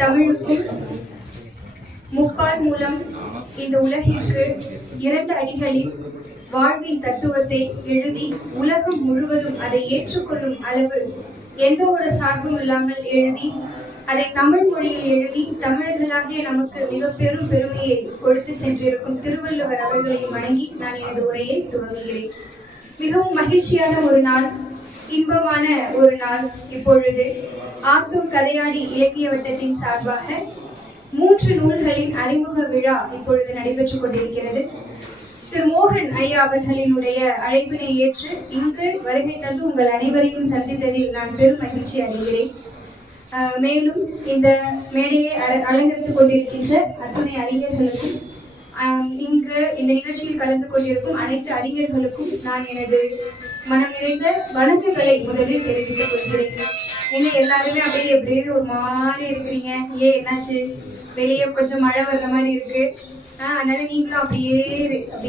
தமிழுக்கும் முப்பால் மூலம் இந்த உலகிற்கு 2 அடிகளில் வாழ்வின் தத்துவத்தை எழுதி உலகம் முழுவதும் அதை ஏற்றுக்கொள்ளும் அளவு எந்த ஒரு சார்பும் இல்லாமல் எழுதி அதை தமிழ் மொழியில் எழுதி தமிழர்களாகிய நமக்கு மிக பெரும் பெருமையை கொடுத்து சென்றிருக்கும் திருவள்ளுவர் அவர்களை வணங்கி நான் எனது உரையை துவங்குகிறேன். மிகவும் மகிழ்ச்சியான ஒரு நாள், இன்பமான ஒரு நாள். இப்பொழுது ஆத்தூர் கதையாடி இலக்கிய வட்டத்தின் சார்பாக 3 நூல்களின் அறிமுக விழா இப்பொழுது நடைபெற்றுக் கொண்டிருக்கிறது. திரு மோகன் ஐயா அவர்களினுடைய அழைப்பினை ஏற்று இங்கு வருகை தந்து உங்கள் அனைவரையும் சந்தித்ததில் நான் பெரும் மகிழ்ச்சி அடைகிறேன். மேலும் இந்த மேடையை அலங்கரித்துக் கொண்டிருக்கின்ற அத்துணை அறிஞர்களுக்கும் இங்கு இந்த நிகழ்ச்சியில் கலந்து கொண்டிருக்கும் அனைத்து அறிஞர்களுக்கும் நான் எனது மனம் நிறைந்த வணக்கங்களை முதலில் தெரிவித்துக் கொள்கிறேன். ஏன்னா எல்லாருமே அப்படியே ஒரு மாதிரி இருக்கிறீங்க. என்னாச்சு? வெளியே கொஞ்சம் மழை வர்ற மாதிரி இருக்கு. அதனால நீங்களும் அப்படியே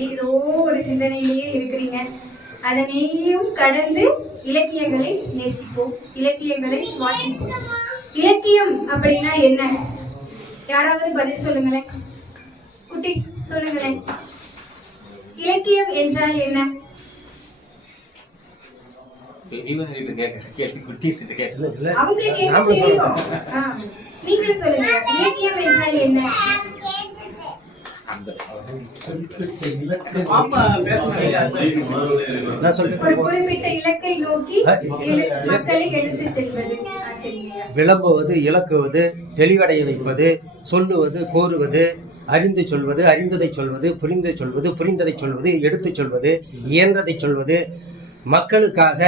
ஏதோ ஒரு சிந்தனையிலேயே இருக்கிறீங்க. அதனையும் கடந்து இலக்கியங்களை நேசிப்போம், இலக்கியங்களை சுவாசிப்போம். இலக்கியம் அப்படின்னா என்ன? யாராவது பதில் சொல்லுங்களேன். குட்டீஸ் சொல்லுங்களேன். இலக்கியம் என்றால் என்ன? அவங்களுக்கு என்ன தெரியும்? நீங்களும் சொல்லுங்க. இலக்கியம் என்றால் என்ன? ஒரு குறிப்பிட்ட இலக்கை நோக்கி மக்களை எடுத்து செல்வது, விளம்புவது, இலக்குவது, தெளிவடைய வைப்பது, சொல்லுவது, கோருவது, அறிந்து சொல்வது, அறிந்ததை சொல்வது, புரிந்து சொல்வது, புரிந்ததை சொல்வது, எடுத்து சொல்வது, இயன்றதை சொல்வது, மக்களுக்காக,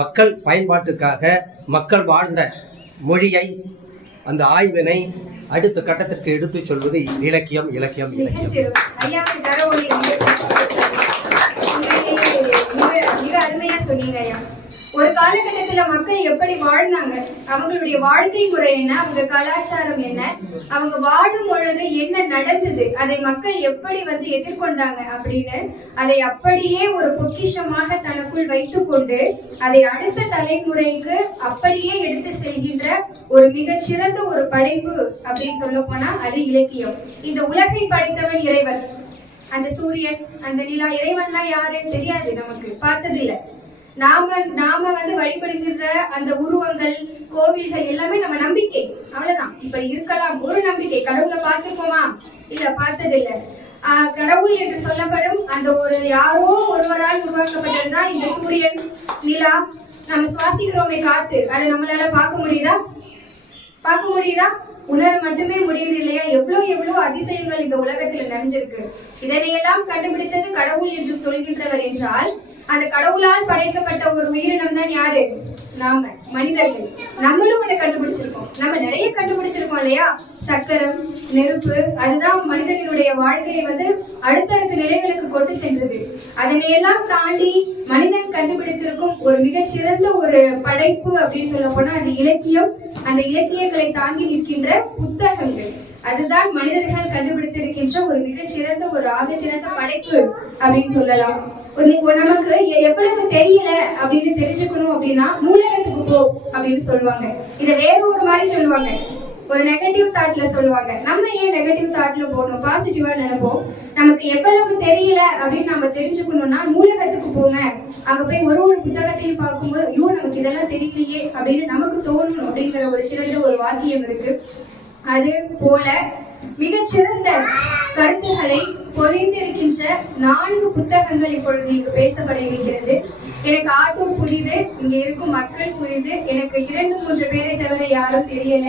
மக்கள் பயன்பாட்டுக்காக, மக்கள் வாழ்ந்த மொழியை, அந்த ஆய்வினை அடுத்த கட்டத்திற்கு எடுத்து சொல்வது இலக்கியம். இலக்கியம் இலக்கியம் மிக அருமையா சொன்னீங்க ஐயா. ஒரு காலகட்டத்துல மக்கள் எப்படி வாழ்ந்தாங்க, அவங்களுடைய வாழ்க்கை முறை என்ன, அவங்க கலாச்சாரம் என்ன, அவங்க வாழும் பொழுது என்ன நடந்தது, அதை மக்கள் எப்படி எதிர்கொண்டாங்க அப்படின்னு அதை அப்படியே ஒரு பொக்கிஷமாக தனக்குள் வைத்துக் கொண்டு அதை அடுத்த தலைமுறைக்கு அப்படியே எடுத்து செல்கின்ற ஒரு மிகச்சிறந்த ஒரு படைப்பு அப்படின்னு சொல்ல போனா அது இலக்கியம். இந்த உலகை படைத்தவன் இறைவன். அந்த சூரியன், அந்த நிலா, இறைவன்லாம் யாரு தெரியாது, நமக்கு பார்த்ததில்லை. நாம வழிபடுகின்ற அந்த உருவங்கள், கோவில்கள் எல்லாமே நம்ம நம்பிக்கை, அவ்வளவுதான். இப்படி இருக்கலாம், ஒரு நம்பிக்கை. கடவுளை பார்த்திருக்கோமா? இல்ல, பார்த்ததில்லை. கடவுள் என்று சொல்லப்படும் அந்த ஒரு யாரோ ஒருவரால் உருவாக்கப்பட்டதுதான் இந்த சூரியன், நிலா. நம்ம சுவாசிக்கிறோமே காத்து, அதை நம்மளால பார்க்க முடியுதா? பார்க்க முடியுதா? உணர மட்டுமே முடியுது இல்லையா? எவ்வளவு அதிசயங்கள் இந்த உலகத்துல நிறைஞ்சிருக்கு. இதனையெல்லாம் கண்டுபிடித்தது கடவுள் என்று சொல்கின்றவர் என்றால் அந்த கடவுளால் படைக்கப்பட்ட ஒரு உயிரினம் தான் யாரு? நாம மனிதர்கள். நம்மளும் ஒண்ணு கண்டுபிடிச்சிருக்கோம். நம்ம நிறைய கண்டுபிடிச்சிருக்கோம் இல்லையா? சக்கரம், நெருப்பு, அதுதான் மனிதனுடைய வாழ்க்கையை அடுத்தடுத்த நிலைகளுக்கு கொண்டு சென்றது. அதனையெல்லாம் தாண்டி மனிதன் கண்டுபிடித்திருக்கும் ஒரு மிகச்சிறந்த ஒரு படைப்பு அப்படின்னு சொல்ல போனா அது இலக்கியம். அந்த இலக்கியங்களை தாங்கி நிற்கின்ற புத்தகங்கள், அதுதான் மனிதர்கள் கண்டுபிடித்திருக்கின்ற ஒரு மிகச்சிறந்த ஒரு ஆகச்சிறந்த படைப்பு அப்படின்னு சொல்லலாம். நமக்கு எவ்வளவு தெரியல அப்படின்னு தெரிஞ்சுக்கணும் அப்படின்னா நூலகத்துக்கு போ அப்படின்னு சொல்லுவாங்க. இதை வேற ஒரு மாதிரி சொல்லுவாங்க, ஒரு நெகட்டிவ் தாட்ல சொல்லுவாங்க. நம்ம ஏன் நெகட்டிவ் தாட்ல போகணும்? பாசிட்டிவா நினைப்போம். நமக்கு எவ்வளவு தெரியல அப்படின்னு நம்ம தெரிஞ்சுக்கணும்னா நூலகத்துக்கு போங்க. அங்க போய் ஒரு புத்தகத்தையும் பார்க்கும்போது ஐயோ நமக்கு இதெல்லாம் தெரியலையே அப்படின்னு நமக்கு தோணும் அப்படிங்கிற ஒரு சிறந்த ஒரு வாக்கியம் இருக்கு. அது போல மிகச்சிறந்த கருத்துக்களை பொறிந்திருக்கின்ற 4 புத்தகங்கள் இப்பொழுது இங்கு பேசப்பட இருக்கிறது. எனக்கு ஆத்தூர் புரியுது, இங்க இருக்கும் மக்கள் புரியுது, எனக்கு 2-3 பேரை தவிர யாரும் தெரியல.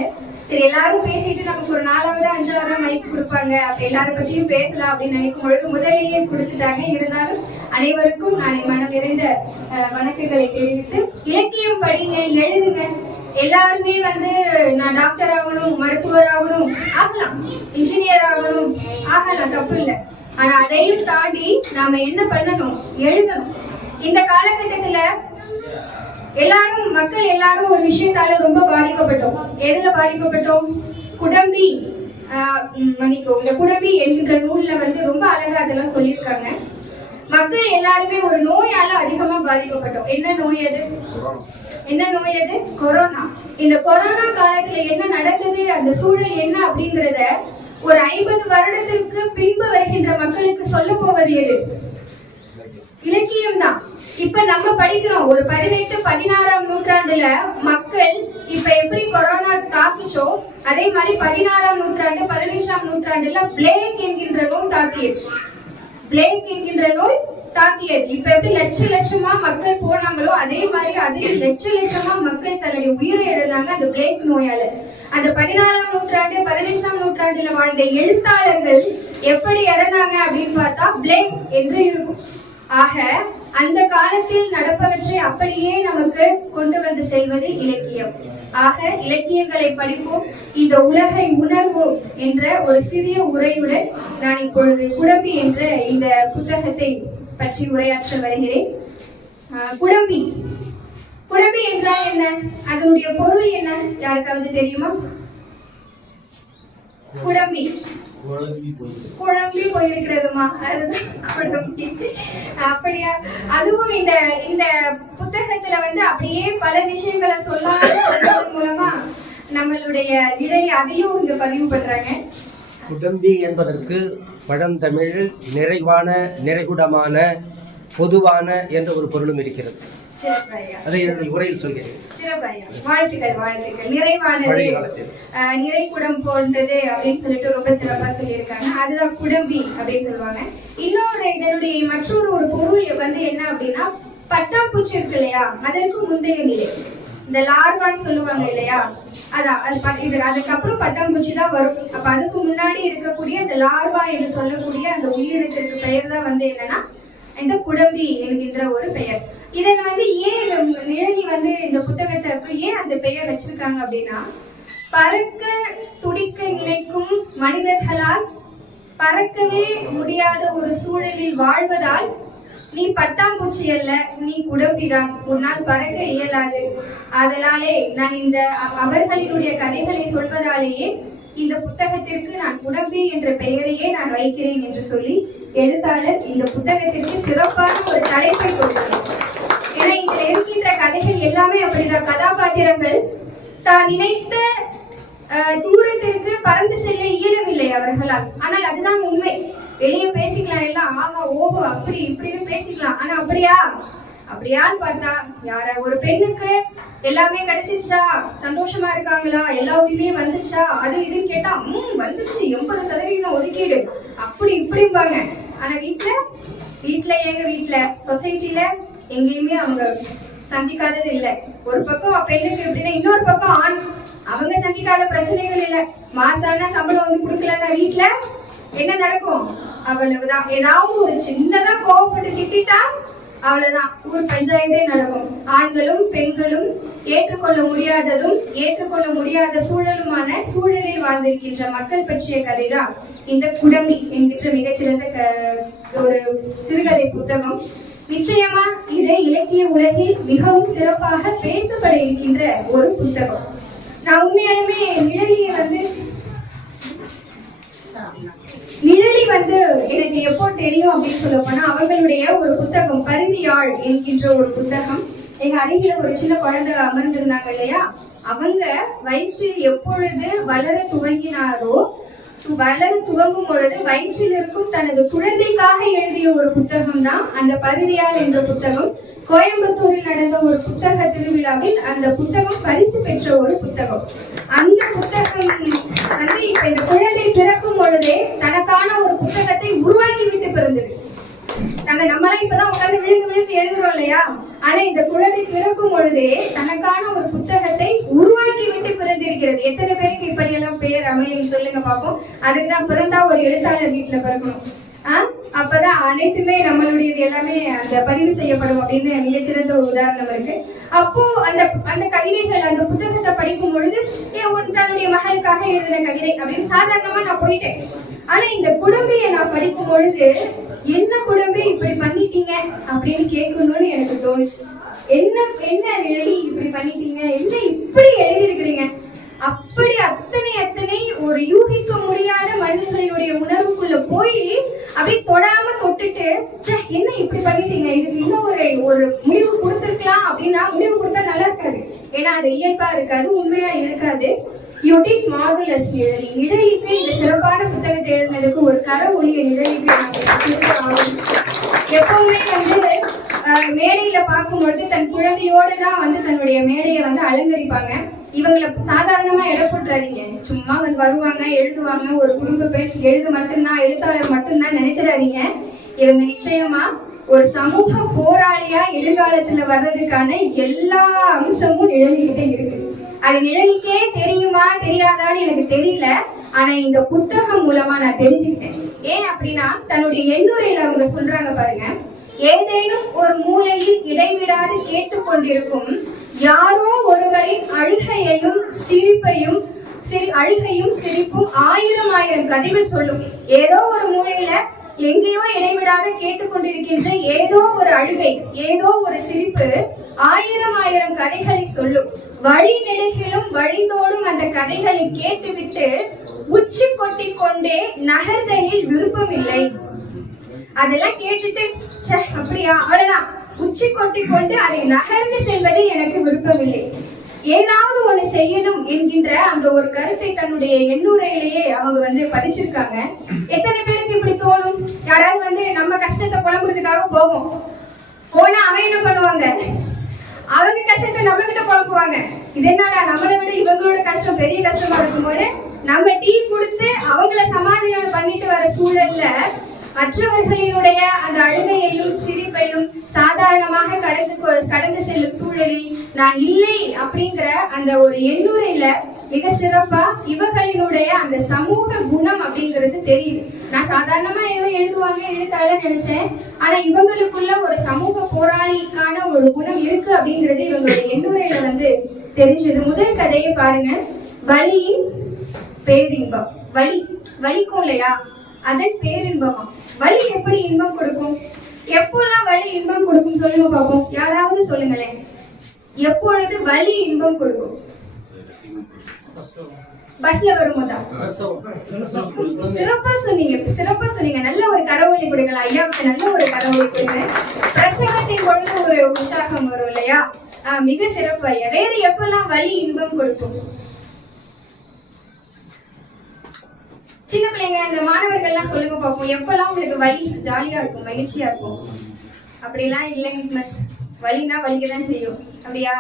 சரி, எல்லாரும் பேசிட்டு நமக்கு ஒரு 4வது 5வது மைக்கு கொடுப்பாங்க, அப்ப எல்லாரும் பத்தியும் பேசலாம் அப்படின்னு நினைக்கும் பொழுது முதலேயே கொடுத்துட்டாங்க. இருந்தாலும் அனைவருக்கும் நான் என் மனம் நிறைந்த வணக்கங்களை தெரிவித்து, இலக்கியம் படிங்க, எழுதுங்க. எல்லாருமே நான் டாக்டர் ஆகணும், மருத்துவர் ஆகணும், ஆகலாம், இன்ஜினியர் ஆகணும், ஆகலாம், தப்பு இல்லை. ஆனா அதையும் தாண்டி நாம என்ன பண்ணணும்? எழுதணும். இந்த காலகட்டத்துல மக்கள் எல்லாரும் ஒரு விஷயத்தால ரொம்ப பாதிக்கப்பட்டோம். எதுல பாதிக்கப்பட்டோம்? குடம்பி இந்த குடம்பி என்கின்ற நூல்ல ரொம்ப அழகா அதெல்லாம் சொல்லியிருக்காங்க. மக்கள் எல்லாருமே ஒரு நோயால அதிகமா பாதிக்கப்பட்டோம். என்ன நோய் அது? கொரோனா. இந்த கொரோனா காலத்துல என்ன நடந்தது, அந்த சூழல் என்ன அப்படிங்கறத ஒரு 50 வருடத்திற்கு பின்பு வருகின்ற மக்களுக்கு சொல்ல போவது எது? இலக்கியம் தான். இப்ப நம்ம படிக்கிறோம் ஒரு 18, 16ஆம் நூற்றாண்டுல மக்கள் இப்ப எப்படி கொரோனா தாக்குச்சோ அதே மாதிரி 16ஆம் நூற்றாண்டு 15ஆம் நூற்றாண்டுல பிளேக் என்கின்ற நோய் தாக்கியது. பிளேக் என்கின்ற நோய் தாக்கியது. இப்ப எப்படி லட்சமா மக்கள் போனாங்களோ அதே மாதிரி அதில் லட்சமா மக்கள் தன்னுடைய உயிரை இழந்தாங்க அந்த பிளேக் நோயால. அந்த 16ஆம் நூற்றாண்டு 15ஆம் நூற்றாண்டுல வாழ்ந்த எழுத்தாளர்கள் எப்படி இறந்தாங்க அப்படின்னு பார்த்தா பிளேக் என்று இருக்கும். ஆக அந்த காலத்தில் நடப்பவற்றை அப்படியே நமக்கு கொண்டு வந்து செல்வது இலக்கியம். ஆக இலக்கியங்களை படிப்போம், இந்த உலகை உணர்வோம் என்ற ஒரு சிறிய உரையுடன் நான் இப்பொழுது குடம்பி என்ற இந்த புத்தகத்தை பற்றி உரையாற்ற வருகிறேன். குடம்பி குடம்பி என்றால் என்ன, அதனுடைய பொருள் என்ன, யாருக்காவது தெரியுமா? குடம்பி குழம்பி போயிருக்கிறதுமா, அதுதான் குடம்பி. அப்படியா? அதுவும் இந்த புத்தகத்துல வந்து அப்படியே பல விஷயங்களை சொல்றது மூலமா நம்மளுடைய இடையே அதையும் இங்க பதிவு பண்றாங்க. குடம்பி என்பதற்கு பழந்தமிழில் நிறைவான, நிறைகுடமான, பொதுவான என்ற ஒரு பொருளும் இருக்கிறது. அதை என்னுடைய உரையில் சொல்கிறேன். வாழ்த்துக்கள் வாழ்த்துக்கள். நிறைவானது, நிறைகுடம் போன்றது அப்படின்னு சொல்லிட்டு ரொம்ப சிறப்பா சொல்லியிருக்காங்க. அதுதான் குடம்பி அப்படின்னு சொல்லுவாங்க. இன்னொரு இதனுடைய மற்றொரு ஒரு பொருள் வந்து என்ன அப்படின்னா, பட்டாம்பூச்சி இருக்கு இல்லையா, அதற்கு முந்தைய நிலை, இந்த லார்வான்னு சொல்லுவாங்க இல்லையா, அதான் இது. அதுக்கப்புறம் பட்டாம்பூச்சி தான் வரும். அப்ப அதுக்கு முன்னாடி இருக்கக்கூடிய அந்த லார்வா என்று சொல்லக்கூடிய அந்த உயிரினத்திற்கு பெயர் தான் வந்து என்னன்னா இந்த குடம்பி என்கின்ற ஒரு பெயர். இதன் வந்து ஏன் நிழலி வந்து இந்த புத்தகத்திற்கு ஏன் அந்த பெயர் வச்சிருக்காங்க அப்படின்னா, பறக்க துடிக்க நினைக்கும் மனிதர்களால் பறக்கவே முடியாத ஒரு சூழலில் வாழ்வதால் நீ பட்டாம்பூச்சி அல்ல, நீ குடம்பிதான், உன்னால் பறக்க இயலாது. அதனாலே நான் இந்த அவர்களினுடைய கதைகளை சொல்வதாலேயே இந்த புத்தகத்திற்கு நான் குடம்பி என்ற பெயரையே நான் வைக்கிறேன் என்று சொல்லி எழுத்தாளர் இந்த புத்தகத்திற்கு சிறப்பான ஒரு தலைப்பை கொடுத்தார். ஏன்னா இதுல இருக்கின்ற கதைகள் எல்லாமே அப்படிதான். கதாபாத்திரங்கள் தான் நினைத்த தூரத்திற்கு பறந்து செல்ல இயலவில்லை அவர்களால். ஆனால் அதுதான் உண்மை. வெளியே பேசிக்கலாம், எல்லாம் ஆஹா ஓஹோ அப்படி இப்படின்னு பேசிக்கலாம். ஆனா அப்படியான்னு பார்த்தா யார ஒரு பெண்ணுக்கு எல்லாமே கிடைச்சிச்சா, சந்தோஷமா இருக்காங்களா, எல்லா உரிமையும் வந்துச்சா, அது இதுன்னு கேட்டா வந்துச்சு 80% ஒதுக்கீடு அப்படி இப்படிம்பாங்க. ஆனா வீட்டுல எங்க வீட்டுல சொசைட்டில எங்கேயுமே அவங்க சந்திக்காதது இல்லை. ஒரு பக்கம் பெண்ணுக்கு எப்படின்னா, இன்னொரு பக்கம் ஆண் அவங்க சந்திக்காத பிரச்சனைகள் இல்லை. மாசான சம்பளம் வந்து கொடுக்கலன்னா வீட்டுல என்ன நடக்கும்? அவ்வளவுதான். ஏதாவது ஒரு சின்னதா கோவப்பட்டு திட்டா அவ்வளவுதான், ஊர் பஞ்சாயத்தே நடக்கும். ஆண்களும் பெண்களும் ஏற்றுக்கொள்ள முடியாததும் ஏற்றுக்கொள்ள முடியாத சூழலில் வாழ்ந்திருக்கின்ற மக்கள் பற்றிய கதைதான் இந்த குடம்பி என்கின்ற மிகச்சிறந்த ஒரு சிறுகதை புத்தகம். நிச்சயமா இது இலக்கிய உலகில் மிகவும் சிறப்பாக பேசப்பட இருக்கின்ற ஒரு புத்தகம். நான் உண்மையாலுமே நிழலி வந்து எனக்கு எப்போ தெரியும் அப்படின்னு சொல்ல போனா, அவங்களுடைய ஒரு புத்தகம் பரிதியாள் என்கின்ற ஒரு புத்தகம். எங்க அருகில ஒரு சின்ன குழந்தை அமர்ந்திருந்தாங்க இல்லையா, அவங்க வயிற்றில் எப்பொழுது வளர துவங்கும் பொழுது வயிற்றில் இருக்கும் தனது குழந்தைக்காக எழுதிய ஒரு புத்தகம் தான் அந்த பரிதியாள் என்ற புத்தகம். கோயம்புத்தூரில் நடந்த ஒரு புத்தக திருவிழாவில் அந்த புத்தகம் பரிசு பெற்ற ஒரு புத்தகம். அந்த புத்தகம் வந்து இப்ப இந்த குழந்தை பிறக்கும் பொழுதே தனக்கான ஒரு புத்தகத்தை உருவாக்கி விட்டு பிறந்தது. நம்மளாம் இப்பதான் உட்கார்ந்து விழுந்து எழுதுறோம் இல்லையா, ஆனா இந்த குழந்தை பிறக்கும் பொழுதே தனக்கான ஒரு புத்தகத்தை உருவாக்கி விட்டு பிறந்திருக்கிறது. எத்தனை பேருக்கு இப்படியெல்லாம் பேர் அமையும் சொல்லுங்க பாப்போம். அதுக்குதான் பிறந்தா ஒரு எழுத்தாளர் வீட்டுல பிறக்கணும். அப்பதான் அனைத்துமே நம்மளுடையது எல்லாமே அந்த பதிவு செய்யப்படும் அப்படின்னு மிகச்சிறந்த ஒரு உதாரணம் இருக்கு. அப்போ அந்த கவிதைகள் அந்த புத்தகத்தை படிக்கும் பொழுது தன்னுடைய மகளுக்காக எழுதின கவிதை அப்படின்னு சாதாரணமா நான் போயிட்டேன். ஆனா இந்த குடம்பியை நான் படிக்கும் பொழுது, என்ன குடம்பி இப்படி பண்ணிட்டீங்க அப்படின்னு கேட்கணும்னு எனக்கு தோணுச்சு. என்ன நிழலி இப்படி பண்ணிட்டீங்க, என்ன இப்படி எழுதியிருக்கிறீங்க, அப்படி அத்தனை ஒரு யூகிக்க முடியாத மனிதர்களுடைய உணர்வுக்குள்ள போய் அப்படியே தொடாம தொட்டுட்டு என்ன இப்படி பண்ணிட்டீங்க, இதுக்கு இன்னும் ஒரு முடிவு கொடுத்துருக்கலாம் அப்படின்னா முடிவு கொடுத்தா நல்லா இருக்காது. ஏன்னா அது இயல்பா இருக்காது, உண்மையா இருக்காது. You did marvellous Nizhali. நிழலிக்கு இந்த சிறப்பான புத்தகத்தை எழுதுனதுக்கு ஒரு கர ஒளிய நிழலிக்கு எப்பவுமே மேடையில பார்க்கும்பொழுது தன் குழந்தையோடு தான் தன்னுடைய மேடையை அலங்கரிப்பாங்க. இவங்களை சாதாரணமா இடப்பட்டுறாதீங்க. சும்மா வருவாங்க, எழுதுவாங்க, ஒரு குடும்ப பெண் எழுது மட்டும்தான், எழுத்தாளர் மட்டும்தான் நினைச்சிடாதீங்க. இவங்க நிச்சயமா ஒரு சமூக போராளியா எதிர்காலத்துல வர்றதுக்கான எல்லா அம்சமும் நிழலிக்கிட்ட இருக்கு. அது நிழலிக்கே தெரியுமா தெரியாதான்னு எனக்கு தெரியல. ஆனா இந்த புத்தகம் மூலமா நான் தெரிஞ்சுக்கிட்டேன். ஏன் அப்படின்னா தன்னுடைய எண்ணுரையில அவங்க சொல்றாங்க பாருங்க, ஏதேனும் ஒரு மூலையில் இடைவிடாது கேட்டுக்கொண்டிருக்கும் யாரோ ஒருவரின் அழுகையும் சிரிப்பும் ஆயிரம் கதைகள் சொல்லும். ஏதோ ஒரு மூலையில எங்கேயோ இடைவிடாத கேட்டுக்கொண்டிருக்கின்ற ஏதோ ஒரு அழுகை, ஏதோ ஒரு சிரிப்பு ஆயிரம் கதைகளை சொல்லும். வழி நெடுகிலும் வழிந்தோடும் அந்த கதைகளை கேட்டுவிட்டு உச்சி கொட்டி கொண்டே நகர்தலில் விருப்பம் இல்லை. அதெல்லாம் கேட்டுட்டு அப்படியா அவ்வளவுதான், உச்சி கொட்டி கொண்டு அதை நகர்ந்து செல்வதில் எனக்கு விருப்பமில்லை, ஏதாவது ஒண்ணு செய்யணும் என்கின்ற அந்த ஒரு கருத்தை தன்னுடைய எண்ணுரையிலேயே அவங்க பதிச்சிருக்காங்க. எத்தனை பேருக்கு இப்படி தோணும்? யாராவது நம்ம கஷ்டத்தை புலம்புறதுக்காக போவோம், போனா அவன் என்ன பண்ணுவாங்க, அவங்க கஷ்டத்தை நம்ம கிட்ட புலம்புவாங்க. இது என்னடா நம்மளை விட இவங்களோட கஷ்டம் பெரிய கஷ்டமா இருக்கும்போது நம்ம டீ கொடுத்து அவங்கள சமாதானம் பண்ணிட்டு வர சூழல்ல மற்றவர்களினுடைய அந்த அழுகையையும் சிரிப்பையும் சாதாரணமாக கடந்து செல்லும் சூழலில் நான் இல்லை அப்படிங்கிற அந்த ஒரு எண்ணுரையில மிக சிறப்பா இவர்களினுடைய அந்த சமூக குணம் அப்படிங்கிறது தெரியுது. நான் சாதாரணமா ஏதோ எழுதுவாங்க எழுத்தாள நினைச்சேன். ஆனா இவங்களுக்குள்ள ஒரு சமூக போராளிக்கான ஒரு குணம் இருக்கு அப்படிங்கிறது இவங்களுடைய எண்ணுரையில தெரிஞ்சது. முதல் கதையை பாருங்க, வலியின் பேரின்பம். வலிக்கும் இல்லையா, அதன் பேரின்பமா. வலி எப்படி இன்பம் கொடுக்கும்? எப்போல்லாம் வலி இன்பம் கொடுக்கும் சொல்லுங்க பாப்போம், யாராவது சொல்லுங்களேன். எப்பொழுது வலி இன்பம் கொடுக்கும்? பஸ்ல வரும்போதா? சிறப்பா சொன்னீங்க. நல்ல ஒரு கரவொலி கொடுக்கலாம் ஐயாவுக்கு, நல்ல ஒரு கரவொலி கொடுங்க. பிரசங்கத்தின் பொழுது ஒரு உற்சாகம் வரும் இல்லையா? மிக சிறப்பு ஐயா. வேறு எப்பெல்லாம் வலி இன்பம் கொடுக்கும்? சின்ன பிள்ளைங்க, இந்த மாணவர்கள் எல்லாம் சொல்லுங்க பார்ப்போம், எப்பெல்லாம் உங்களுக்கு வலி ஜாலியா இருக்கும், மகிழ்ச்சியா இருக்கும்? அப்படிலாம் இல்லைங்க மிஸ், வலினா வலிக்கதான் செய்யும். அப்படியா?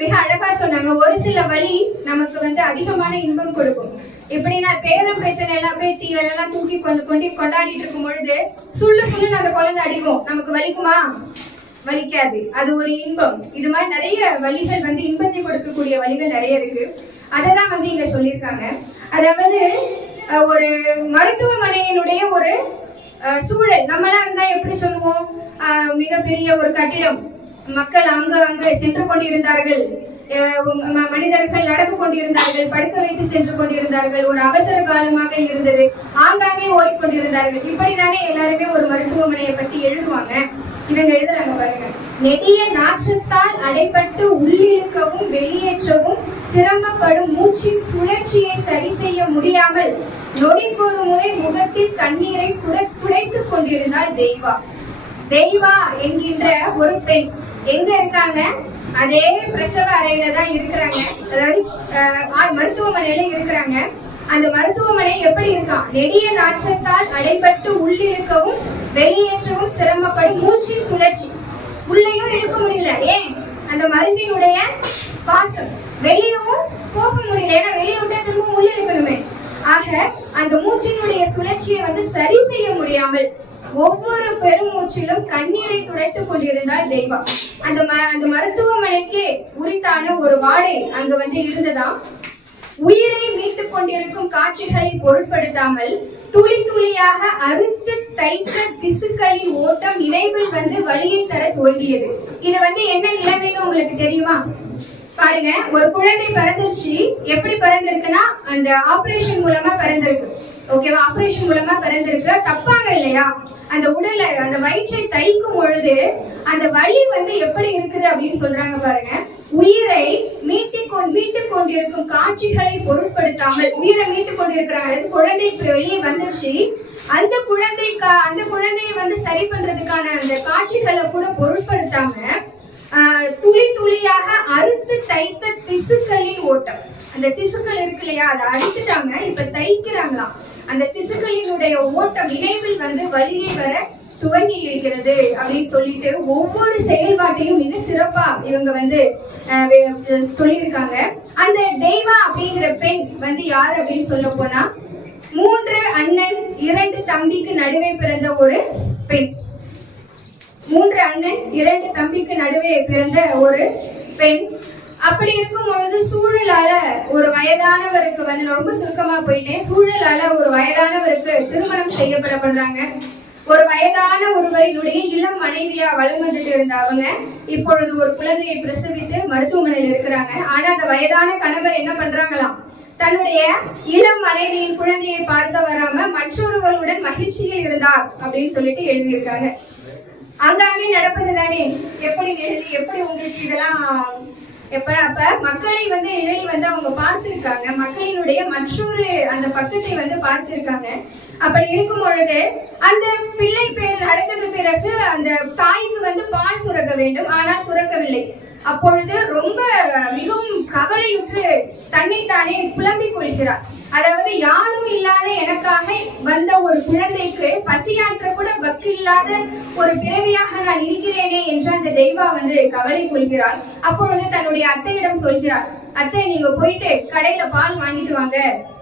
மிக அழகா சொன்னாங்க. ஒரு சில வலி நமக்கு அதிகமான இன்பம் கொடுக்கும். எப்படின்னா பேரும் பேத்தனை எல்லாம் பேத்திகள் எல்லாம் தூக்கி கொண்டாடிட்டு இருக்கும் பொழுது சுள்ளுன்னு அந்த குழந்தை அடிக்கும், நமக்கு வலிக்குமா? வலிக்காது. அது ஒரு இன்பம். இது மாதிரி நிறைய வலிகள் இன்பத்தை கொடுக்கக்கூடிய வலிகள் நிறைய இருக்கு. அததான் இங்க சொல்லியிருக்காங்க. அதாவது ஒரு மருத்துவமனையினுடைய ஒரு சூழல் நம்மளாம் இருந்தா எப்படி சொல்லுவோம்? மிகப்பெரிய ஒரு கட்டிடம், மக்கள் அங்கு சென்று கொண்டிருந்தார்கள், மனிதர்கள் நடந்து கொண்டிருந்தார்கள், படுக்க வைத்து சென்று கொண்டிருந்தார்கள், ஒரு அவசர காலமாக இருந்தது, ஆங்காங்கே ஓடிக்கொண்டிருந்தார்கள். இப்படிதானே எல்லாருமே ஒரு மருத்துவமனையை பத்தி எழுதுவாங்க. இவங்க எழுதுறாங்க பாருங்க, நெடிய நாற்றத்தால் அடைபட்டு உள்ளிழுக்கவும் வெளியேற்றவும் சிரமப்படும் மூச்சின் சுழற்சியை சரி செய்ய முடியாமல் நொடிக்கொரு முறை முகத்தில் கண்ணீரை துடைத்துக் கொண்டிருந்தாள் தெய்வா என்கின்ற ஒரு பெண். எங்க இருக்காங்க? அதே பிரசவ அறையில தான் இருக்கிறாங்க, அதாவது மருத்துவமனையில இருக்கிறாங்க. அந்த மருத்துவமனை எப்படி இருக்கான்? நெடிய நாற்றத்தால் அடைபட்டு உள்ளிழுக்கவும் வெளியேற்றவும் சிரமப்படும் மூச்சின் சுழற்சி. உள்ளேயும் இழுக்க முடியல, ஏன்? அந்த மருந்தினுடைய வாசம். வெளியவும் போக முடியல, ஏன்னா வெளியே விட்டா திரும்ப உள்ள இழுக்கணுமே. ஆக அந்த மூச்சினுடைய சுழற்சியை சரி செய்ய முடியாமல் ஒவ்வொரு பெருமூச்சிலும் கண்ணீரை துடைத்துக் கொண்டிருந்தாள் தெய்வா. அந்த மருத்துவமனைக்கு உரித்தான ஒரு வாடை அங்க இருந்ததாம். உயிரை மீட்டுக் கொண்டிருக்கும் காட்சிகளை பொருட்படுத்தாமல் துளி துளியாக அறுத்து தைத்த திசுக்களின் ஓட்டம் நினைவில் வலியை தர துவங்கியது. இது என்ன நிலைமைன்னு உங்களுக்கு தெரியுமா? பாருங்க, ஒரு குழந்தை பிறந்துருச்சு. எப்படி பிறந்திருக்குன்னா அந்த ஆபரேஷன் மூலமா பிறந்திருக்கு. ஓகேவா? ஆபரேஷன் மூலமா பிறந்திருக்கு. தப்பாங்க இல்லையா? அந்த உடல்ல அந்த வயிற்றை தைக்கும் பொழுது அந்த வலி எப்படி இருக்குது அப்படின்னு சொல்றாங்க பாருங்க. உயிரை மீட்டுக் கொண்டிருக்கும் காட்சிகளை பொருட்படுத்தாமல், உயிரை மீட்டுக் கொண்டிருக்கிறாங்க, அதாவது குழந்தை வெளியே வந்துச்சு, அந்த குழந்தையை வந்து சரி பண்றதுக்கான அந்த காட்சிகளை கூட பொருட்படுத்தாம துளி துளியாக அறுத்து தைத்த திசுக்களின் ஓட்டம், அந்த திசுக்கள் இருக்கு இல்லையா, அதை அறுத்துட்டாங்க, இப்ப தைக்கிறாங்களாம். அந்த திசுக்களினுடைய ஓட்டம் நினைவில் வந்து வழியே வர துவங்கி இருக்கிறது அப்படின்னு சொல்லிட்டு ஒவ்வொரு செயல்பாட்டையும் மிக சிறப்பா இவங்க வந்து சொல்லியிருக்காங்க. அந்த தெய்வா அப்படிங்கிற பெண் வந்து யார் அப்படின்னு சொல்ல போனா 3 அண்ணன் 2 தம்பிக்கு நடுவே பிறந்த ஒரு பெண். 3 அண்ணன் 2 தம்பிக்கு நடுவே பிறந்த ஒரு பெண். அப்படி இருக்கும் பொழுது சூழலால ஒரு வயதானவருக்கு வந்து, ரொம்ப சுருக்கமா போயிட்டேன், சூழலால ஒரு வயதானவருக்கு திருமணம் செய்யப்படுறாங்க. ஒரு வயதான ஒருவரினுடைய இளம் மனைவியா வளம் வந்துட்டு இருந்த அவங்க இப்பொழுது ஒரு குழந்தையை பிரசவித்து மருத்துவமனையில் இருக்கிறாங்க. ஆனா அந்த வயதான கணவர் என்ன பண்றாங்களாம், தன்னுடைய இளம் மனைவியின் குழந்தையை பார்க்க வராம மற்றொருவருடன் மகிழ்ச்சியில் இருந்தார் அப்படின்னு சொல்லிட்டு எழுதியிருக்காங்க. அங்காங்கே நடப்பது தானே. எப்படி உங்களுக்கு இதெல்லாம் அப்ப மக்களை வந்து எழுதி வந்து அவங்க பார்த்திருக்காங்க, மக்களினுடைய மற்றொரு அந்த பக்கத்தை வந்து பார்த்திருக்காங்க. அப்படி இருக்கும் பொழுது அந்த பிள்ளை பேர் நடந்தது பிறகு அந்த தாய்க்கு வந்து பால் சுரக்க வேண்டும், ஆனால் சுரக்கவில்லை. அப்பொழுது ரொம்ப மிகவும் கவலையுற்று தன்னைத்தானே புலம்பிக் கொள்கிறார். அதாவது யாரும் இல்லாத எனக்காக வந்த ஒரு குழந்தைக்கு பசியாற்ற கூட வக்கில்லாத ஒரு பிறவியாக நான் இருக்கிறேனே என்று அந்த தெய்வா வந்து கவலை கொள்கிறார். அப்பொழுது தன்னுடைய அத்தையிடம் சொல்கிறார், அத்தை நீங்க போயிட்டு கடையில பால் வாங்கிட்டு வாங்க,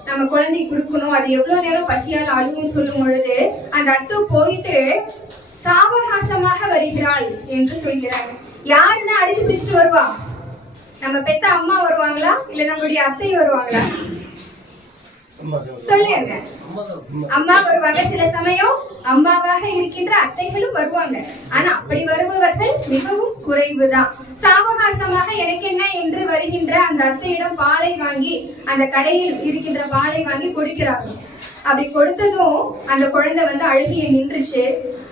நம்ம குழந்தை கொடுக்கணும், அது எவ்வளவு நேரம் பசியால் அழுவும் சொல்லும் பொழுது அந்த அத்தை போயிட்டு சாவகாசமாக வருகிறாள் என்று சொல்கிறாங்க. யாருதான் அடிச்சு பிடிச்சிட்டு வருவா? நம்ம பெத்த அம்மா வருவாங்களா இல்ல நம்மளுடைய அத்தை வருவாங்களா? சொல்லுங்க. அம்மா வருவாங்க. சில சமயம் அம்மாவாக இருக்கின்ற அத்தைகளும் வருவாங்க. ஆனா அப்படி வருபவர்கள் மிகவும் குறைவுதான். சாவகாசமாக எனக்கு என்ன என்று வருகின்ற அந்த அத்தையிடம் பாலை வாங்கி, அந்த கடையில் இருக்கின்ற பாலை வாங்கி கொடுக்கிறாங்க. அப்படி கொடுத்ததும் அந்த குழந்தை வந்து அழுகிய நின்றுச்சு.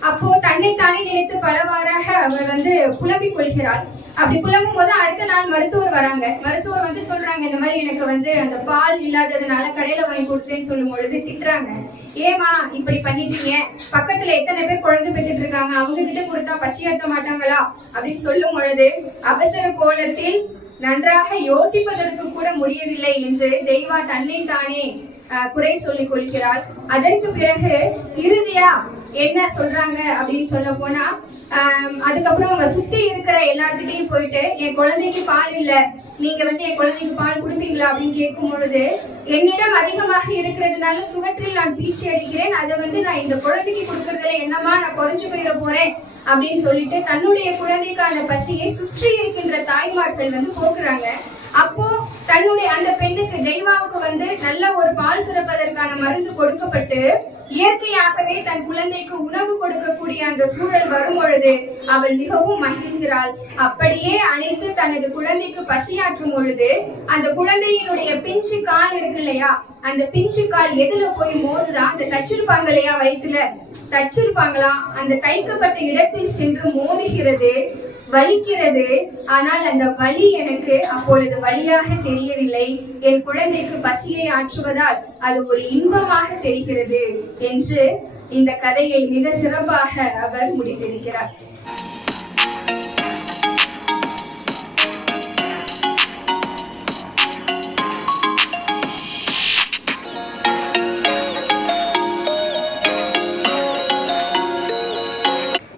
அப்போ தன்னைத்தானே நினைத்து பலவாறாக அவள் வந்து புலம்பிக் கொள்கிறாள். அப்படி புலம்பும் போது அடுத்த நாள் மருத்துவர் வராங்க. மருத்துவர் வந்து சொல்றாங்க, இந்த மாதிரி எனக்கு வந்து அந்த பால் இல்லாததுனால கடையில வாங்கி கொடுத்தேன்னு சொல்லும் பொழுது திட்டுறாங்க. ஏமா இப்படி பண்ணிட்டீங்க, பக்கத்துல எத்தனை பேர் குழந்தை பெற்றுட்டு இருக்காங்க, அவங்க கிட்ட கொடுத்தா பசியாற்ற மாட்டாங்களா அப்படின்னு சொல்லும் பொழுது அவசர கோலத்தில் நன்றாக யோசிப்பதற்கு கூட முடியவில்லை என்று தெய்வா தன்னைத்தானே குறை சொல்லிக் கொள்கிறாள். அதற்கு பிறகு இறுதியா என்ன சொல்றாங்க அப்படின்னு சொல்ல போனா, அதுக்கப்புறம் அவங்க சுத்தி இருக்கிற எல்லார்கிட்டையும் போயிட்டு என் குழந்தைக்கு பால் இல்ல, நீங்க வந்து என் குழந்தைக்கு பால் கொடுப்பீங்களா அப்படின்னு கேட்கும் பொழுது, என்னிடம் அதிகமாக இருக்கிறதுனால சுவற்றில் நான் பீச்சி அடிக்கிறேன், அதை வந்து நான் இந்த குழந்தைக்கு கொடுக்கறதுல என்னமா நான் குறைஞ்சு போயிட போறேன் அப்படின்னு சொல்லிட்டு தன்னுடைய குழந்தைக்கான பசியை சுற்றி இருக்கின்ற தாய்மார்கள் வந்து போக்குறாங்க. அப்போ தன்னுடைய அந்த பெண்ணுக்கு தெய்வாவுக்கு வந்து நல்ல ஒரு பால் சுரப்பதற்கான மருந்து கொடுக்கப்பட்டு இயற்கையாகவே தன் குழந்தைக்கு உணவு கொடுக்கக்கூடிய அந்த சூழல் வரும் பொழுது அவள் மிகவும் மகிழ்கிறாள். அப்படியே அணைத்து தனது குழந்தைக்கு பசியாற்றும் பொழுது அந்த குழந்தையினுடைய பிஞ்சு கால் இருக்கு இல்லையா, அந்த பிஞ்சு கால் எதுல போய் மோதுதான், அந்த தச்சிருப்பாங்க இல்லையா வயிற்றுல தச்சிருப்பாங்களாம், அந்த தைக்கப்பட்ட இடத்தில் சென்று மோதுகிறது, வலிக்கிறது. ஆனால் அந்த வலி எனக்கு அப்பொழுது வலியாக தெரியவில்லை, என் குழந்தைக்கு பசியை ஆற்றுவதால் அது ஒரு இன்பமாக தெரிகிறது என்று இந்த கதையை மிக சிறப்பாக அவர் முடித்திருக்கிறார்.